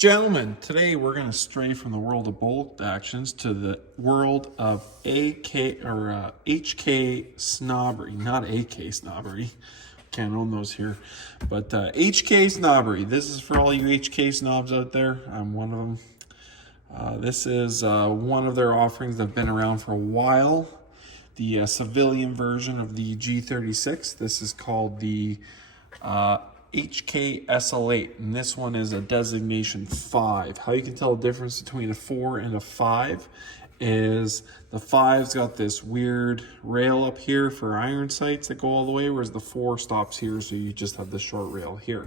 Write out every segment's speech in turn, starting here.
Gentlemen, today we're going to stray from the world of bolt actions to the world of HK snobbery. Not AK snobbery. Can't own those here. But HK snobbery. This is for all you HK snobs out there. I'm one of them. This is one of their offerings that have been around for a while. The civilian version of the G36. This is called the HK SL8, and this one is a designation 5. How you can tell the difference between a 4 and a 5 is the 5's got this weird rail up here for iron sights that go all the way, whereas the 4 stops here, so you just have the short rail here.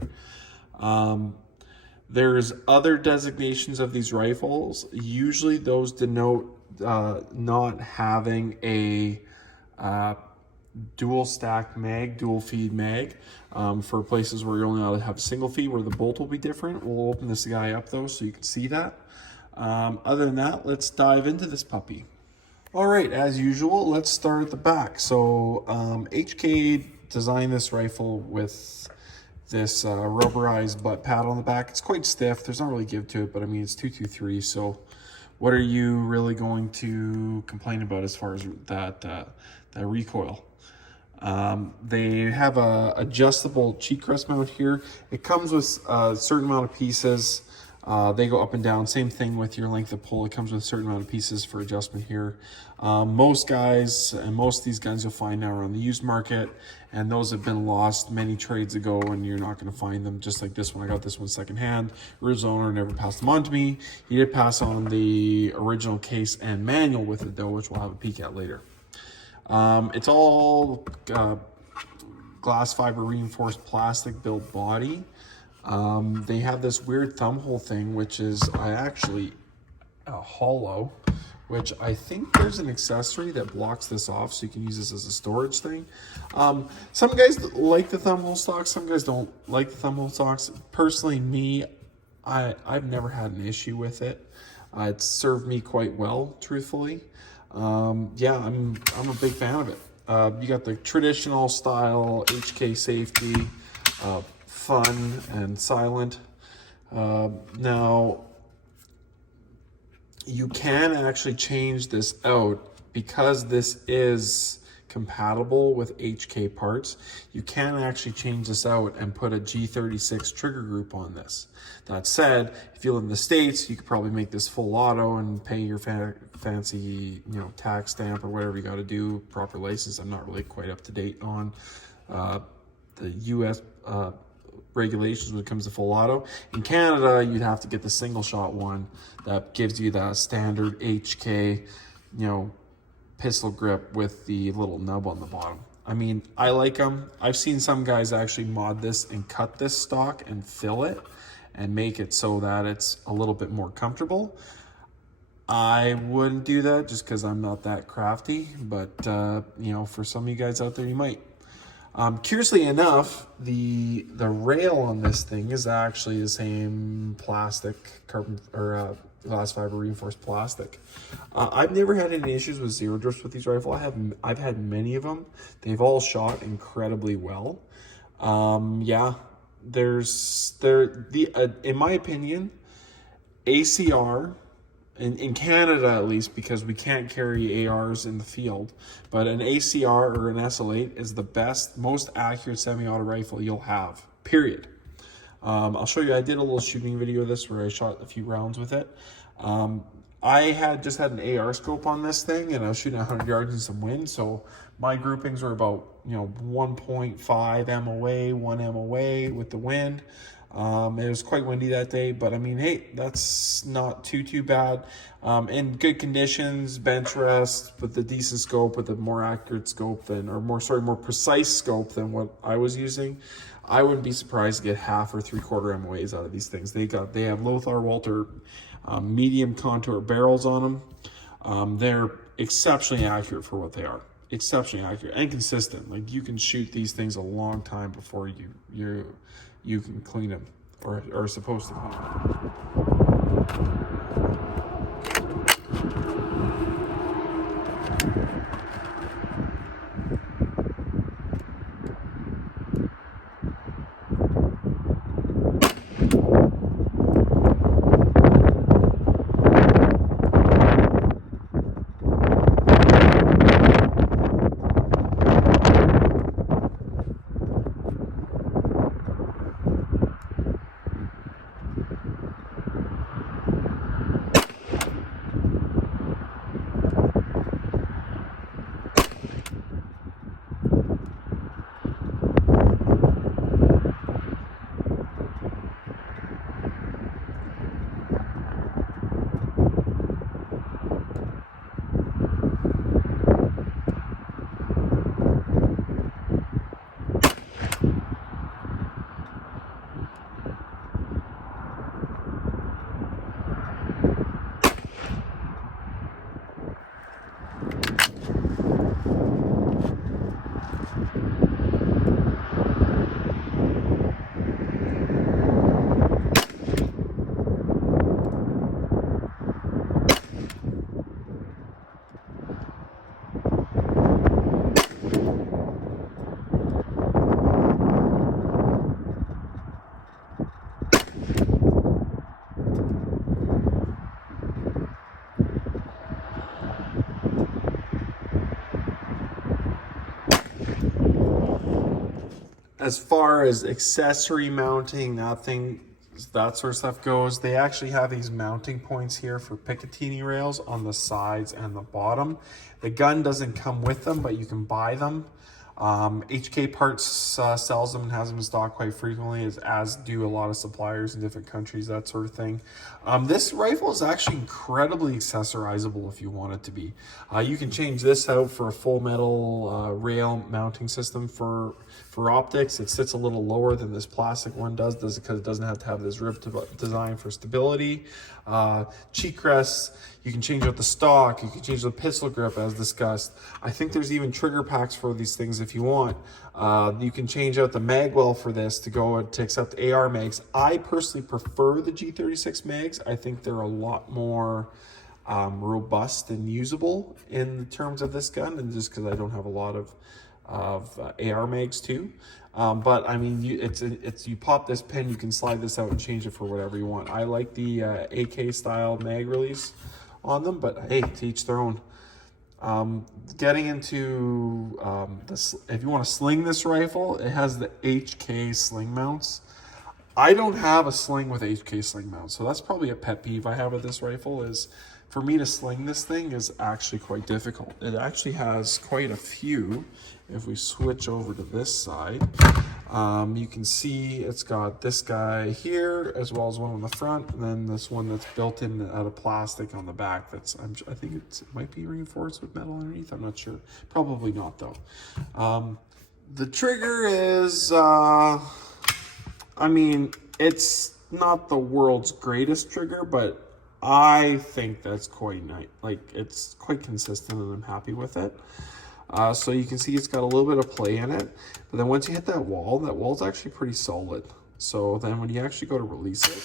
There's other designations of these rifles. Usually those denote not having a dual stack mag, dual feed mag, for places where you're only allowed to have a single feed where the bolt will be different. We'll open this guy up though so you can see that. Other than that, let's dive into this puppy. All right, as usual, let's start at the back. So HK designed this rifle with this rubberized butt pad on the back. It's quite stiff. There's not really give to it, but I mean, it's 223, so what are you really going to complain about as far as that recoil? They have a adjustable cheek rest mount here. It comes with a certain amount of pieces. They go up and down. Same thing with your length of pull. It comes with a certain amount of pieces for adjustment here. Most guys and most of these guns you'll find now are on the used market, and those have been lost many trades ago, and you're not going to find them. Just like this one, I got this one secondhand. Original owner never passed them on to me. He did pass on the original case and manual with it though, which we'll have a peek at later. It's all glass fiber reinforced plastic built body. They have this weird thumb hole thing, which is actually hollow, which I think there's an accessory that blocks this off so you can use this as a storage thing. Some guys like the thumb hole stocks, some guys don't like the thumb hole stocks. Personally, me, I've never had an issue with it. It's served me quite well, truthfully. Yeah, I'm a big fan of it. You got the traditional style HK safety, fun and silent. Now you can actually change this out because this is compatible with HK parts. You can actually change this out and put a G36 trigger group on this. That said, if you live in the States, you could probably make this full auto and pay your fancy, tax stamp or whatever you got to do, proper license. I'm not really quite up to date on the US regulations when it comes to full auto. In Canada, you'd have to get the single shot one that gives you that standard HK, pistol grip with the little nub on the bottom. I mean, I like them. I've seen some guys actually mod this and cut this stock and fill it and make it so that it's a little bit more comfortable. I wouldn't do that just because I'm not that crafty, but for some of you guys out there, you might. Curiously enough, the rail on this thing is actually the same plastic, carbon or glass fiber reinforced plastic. I've never had any issues with zero drifts with these rifles. I've had many of them. They've all shot incredibly well. Yeah, in my opinion, ACR. In Canada, at least, because we can't carry ARs in the field, but an ACR or an SL8 is the best, most accurate semi-auto rifle you'll have, period. I'll show you, I did a little shooting video of this where I shot a few rounds with it. I just had an AR scope on this thing, and I was shooting 100 yards in some wind, so my groupings were about 1.5 MOA, 1 MOA with the wind. It was quite windy that day, but I mean, hey, that's not too bad. In good conditions, bench rest with the decent scope, with a more accurate scope more precise scope than what I was using. I wouldn't be surprised to get half or 3/4 MOAs out of these things. They have Lothar Walter medium contour barrels on them. They're exceptionally accurate for what they are. Exceptionally accurate and consistent. Like, you can shoot these things a long time before you can clean them, or are supposed to clean them. as far as accessory mounting, that sort of stuff goes, they actually have these mounting points here for Picatinny rails on the sides and the bottom. The gun doesn't come with them, but you can buy them. HK Parts sells them and has them in stock quite frequently, as do a lot of suppliers in different countries, that sort of thing. This rifle is actually incredibly accessorizable if you want it to be. You can change this out for a full metal rail mounting system for optics. It sits a little lower than this plastic one does because it doesn't have to have this rib design for stability. Cheek rests, you can change out the stock, you can change the pistol grip as discussed. I think there's even trigger packs for these things if you want. You can change out the mag well for this to accept AR mags. I personally prefer the G36 mags. I think they're a lot more robust and usable in terms of this gun, and just because I don't have a lot of AR mags too. But I mean, you pop this pin, you can slide this out and change it for whatever you want. I like the AK style mag release on them, but hey, to each their own. Getting into this, if you want to sling this rifle, it has the HK sling mounts. I don't have a sling with HK sling mounts, so that's probably a pet peeve I have with this rifle. Is for me to sling this thing is actually quite difficult. It actually has quite a few. If we switch over to this side, you can see it's got this guy here as well as one on the front, and then this one that's built in out of plastic on the back. I think it might be reinforced with metal underneath. I'm not sure. Probably not though. The trigger is, I mean, it's not the world's greatest trigger, but I think that's quite nice. Like, it's quite consistent and I'm happy with it. So you can see it's got a little bit of play in it, but then once you hit that wall's actually pretty solid. So then when you actually go to release it,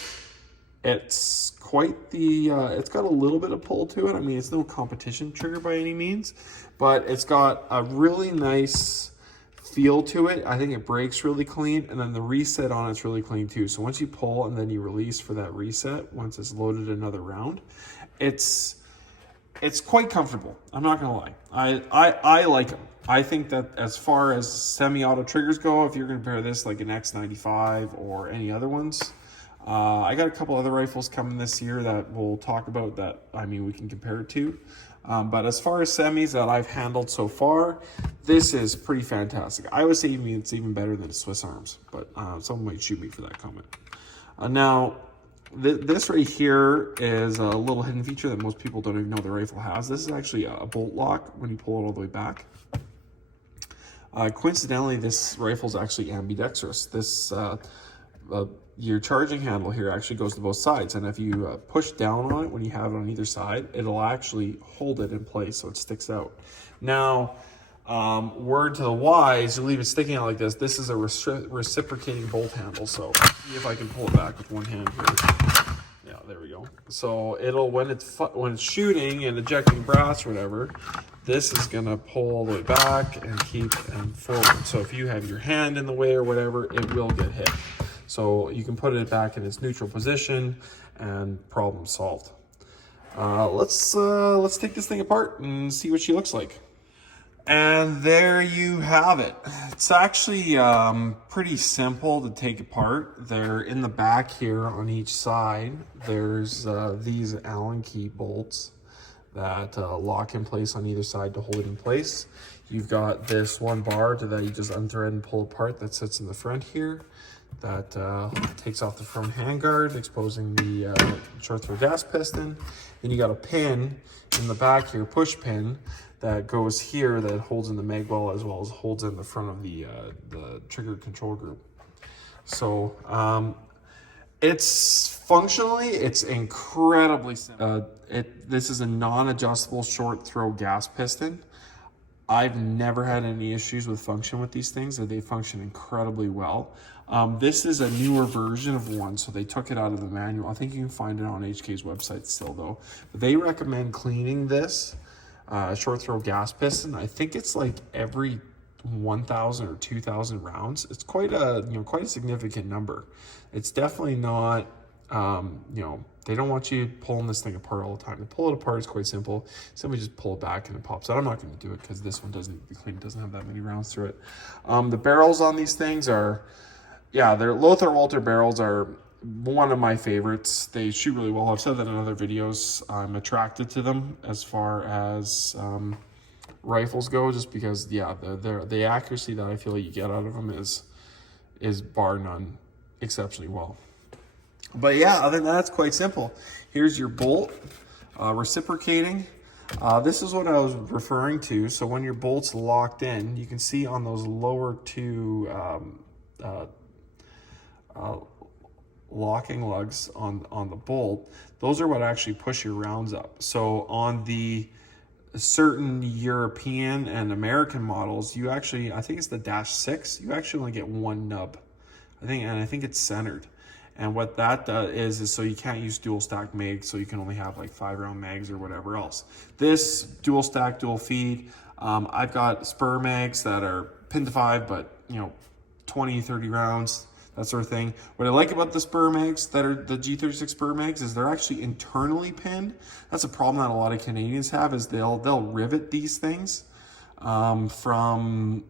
it's quite the, it's got a little bit of pull to it. I mean, it's no competition trigger by any means, but it's got a really nice feel to it. I think it breaks really clean, and then the reset on it's really clean too. So once you pull and then you release for that reset, once it's loaded another round, it's quite comfortable. I'm not gonna lie. I like them. I think that as far as semi-auto triggers go, if you're gonna compare this like an X95 or any other ones, I got a couple other rifles coming this year that we'll talk about that, I mean, we can compare it to. But as far as semis that I've handled so far, this is pretty fantastic. I would say it's even better than Swiss Arms, but someone might shoot me for that comment. Now, this right here is a little hidden feature that most people don't even know the rifle has. This is actually a bolt lock when you pull it all the way back. Coincidentally, this rifle is actually ambidextrous. This your charging handle here actually goes to both sides, and if you push down on it when you have it on either side, it'll actually hold it in place so it sticks out. Now, word to the wise, you leave it sticking out like this. This is a reciprocating bolt handle, so see if I can pull it back with one hand here. Yeah, there we go. So it'll, when it's shooting and ejecting brass or whatever, this is gonna pull all the way back and keep and forward. So if you have your hand in the way or whatever, it will get hit. So you can put it back in its neutral position and problem solved. Let's take this thing apart and see what she looks like. And there you have it. It's actually pretty simple to take apart. They're in the back here on each side. There's these Allen key bolts that lock in place on either side to hold it in place. You've got this one bar that you just unthread and pull apart that sits in the front here. That takes off the front handguard, exposing the short throw gas piston. Then you got a pin in the back here, push pin, that goes here that holds in the mag well as well as holds in the front of the trigger control group. So it's functionally, it's incredibly simple. This is a non-adjustable short throw gas piston. I've never had any issues with function with these things. They function incredibly well. This is a newer version of one, so they took it out of the manual. I think you can find it on HK's website still though. But they recommend cleaning this short throw gas piston. I think it's like every 1,000 or 2,000 rounds. It's quite a significant number. It's definitely not You know, they don't want you pulling this thing apart all the time. To pull it apart is quite simple. Simply just pull it back and it pops out. I'm not going to do it because this one doesn't, the clean doesn't have that many rounds through it. The barrels on these things are, yeah, they're Lothar Walter barrels are one of my favorites. They shoot really well. I've said that in other videos. I'm attracted to them as far as rifles go, just because, yeah, the accuracy that I feel like you get out of them is bar none exceptionally well. But yeah, other than that, it's quite simple. Here's your bolt, reciprocating. This is what I was referring to. So when your bolt's locked in, you can see on those lower two locking lugs on the bolt, those are what actually push your rounds up. So on the certain European and American models, you actually, I think it's the -6, you actually only get one nub. I think it's centered. And what that is so you can't use dual stack mags, so you can only have like 5-round mags or whatever else. This dual stack, dual feed, I've got spur mags that are pin to 5, but you know, 20, 30 rounds, that sort of thing. What I like about the spur mags that are the G36 spur mags is they're actually internally pinned. That's a problem that a lot of Canadians have, is they'll rivet these things from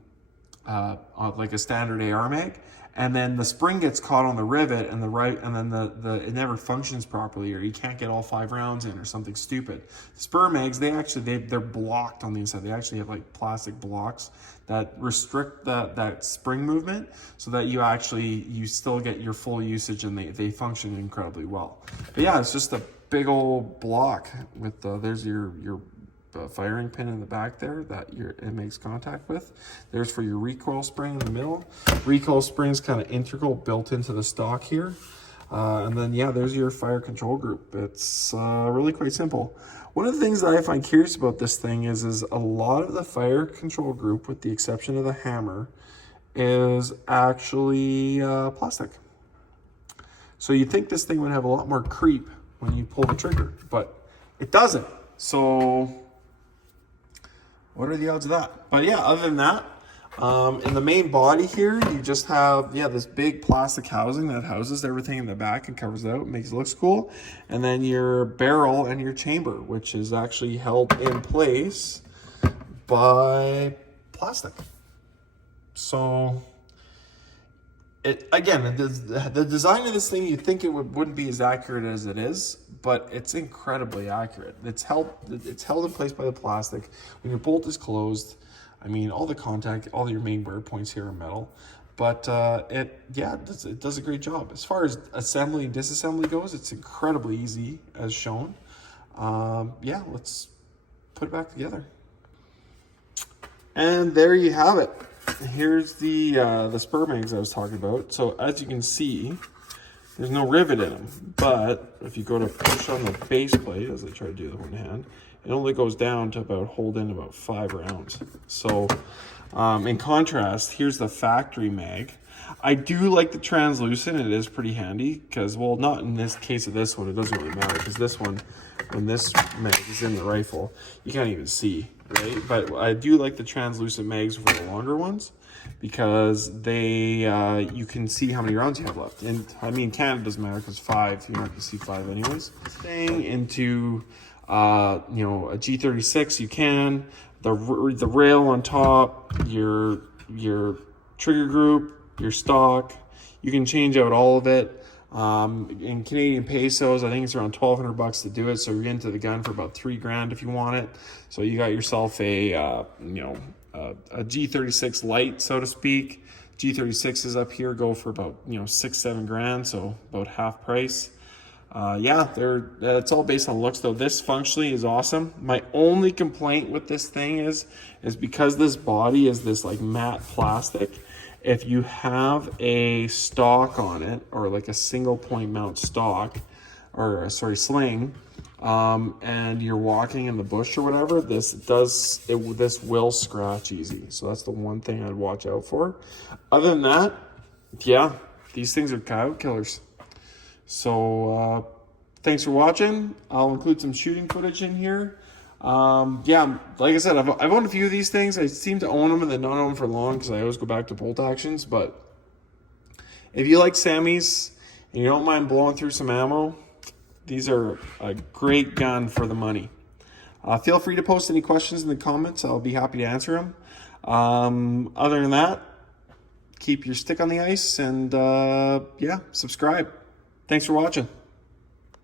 like a standard AR mag, and then the spring gets caught on the rivet, and then it never functions properly, or you can't get all 5 rounds in, or something stupid. The spur mags, they're blocked on the inside. They actually have like plastic blocks that restrict that spring movement, so that you still get your full usage, and they function incredibly well. But yeah, it's just a big old block with there's your firing pin in the back there that it makes contact with. There's for your recoil spring in the middle. Recoil spring is kind of integral, built into the stock here. And then, yeah, there's your fire control group. It's really quite simple. One of the things that I find curious about this thing is a lot of the fire control group, with the exception of the hammer, is actually plastic. So you'd think this thing would have a lot more creep when you pull the trigger, but it doesn't. So what are the odds of that? But yeah, other than that, in the main body here, you just have, yeah, this big plastic housing that houses everything in the back and covers it out, makes it look cool. And then your barrel and your chamber, which is actually held in place by plastic. So again, the design of this thing, you'd think it wouldn't be as accurate as it is, but it's incredibly accurate. It's held in place by the plastic. When your bolt is closed, I mean, all your main wear points here are metal, but it does a great job. As far as assembly and disassembly goes, it's incredibly easy, as shown. Yeah, let's put it back together. And there you have it. Here's the spur mags I was talking about. So as you can see, there's no rivet in them, but if you go to push on the base plate, as I try to do with one hand, it only goes down to hold in about 5 rounds. So in contrast, here's the factory mag. I do like the translucent. It is pretty handy because, well, not in this case of this one, it doesn't really matter, because this one, when this mag is in the rifle, you can't even see, right? But I do like the translucent mags for the longer ones, because you can see how many rounds you have left. And I mean, Canada doesn't matter, because 5, you're not gonna see 5 anyways. Staying into a G36, you can. The rail on top, your trigger group, your stock, you can change out all of it. In Canadian pesos, I think it's around $1,200 to do it. So you're into the gun for about $3,000 if you want it. So you got yourself a G36 light, so to speak. G36s up here go for about $6-7 grand, so about half price. Yeah, it's all based on looks though. This functionally is awesome. My only complaint with this thing is because this body is this like matte plastic. If you have a stock on it, or like a single point mount stock, or sorry, sling, and you're walking in the bush or whatever, this will scratch easy. So that's the one thing I'd watch out for. Other than that, yeah, these things are coyote killers. So thanks for watching. I'll include some shooting footage in here. Yeah, like I said, I've owned a few of these things. I seem to own them and then not own them for long, because I always go back to bolt actions. But if you like semis and you don't mind blowing through some ammo, these are a great gun for the money. Feel free to post any questions in the comments. I'll be happy to answer them. Other than that, keep your stick on the ice and yeah, subscribe. Thanks for watching.